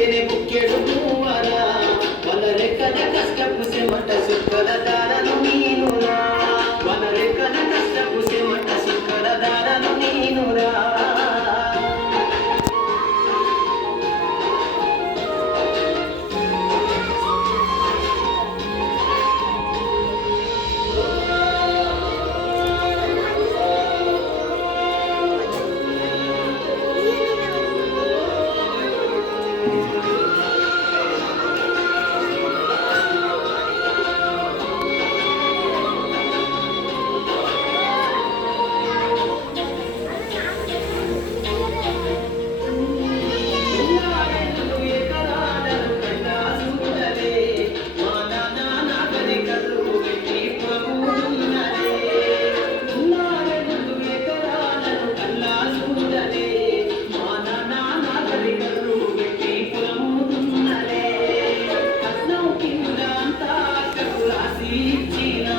ಕೆನೆ ಬುಕ್ಕೆಡು ಮೂವರ ಒಲರೆ ಕದ ಕಷ್ಟ ಪುಸೆ ಮಠ ಸುಕ್ಕರ ದಾರನು ನೀನುರ ಒಲರೆ ಕದ ಕಷ್ಟ ಪುಸೆ ಮಠ ಸುಕ್ಕರ ದಾರನು ನೀನುರ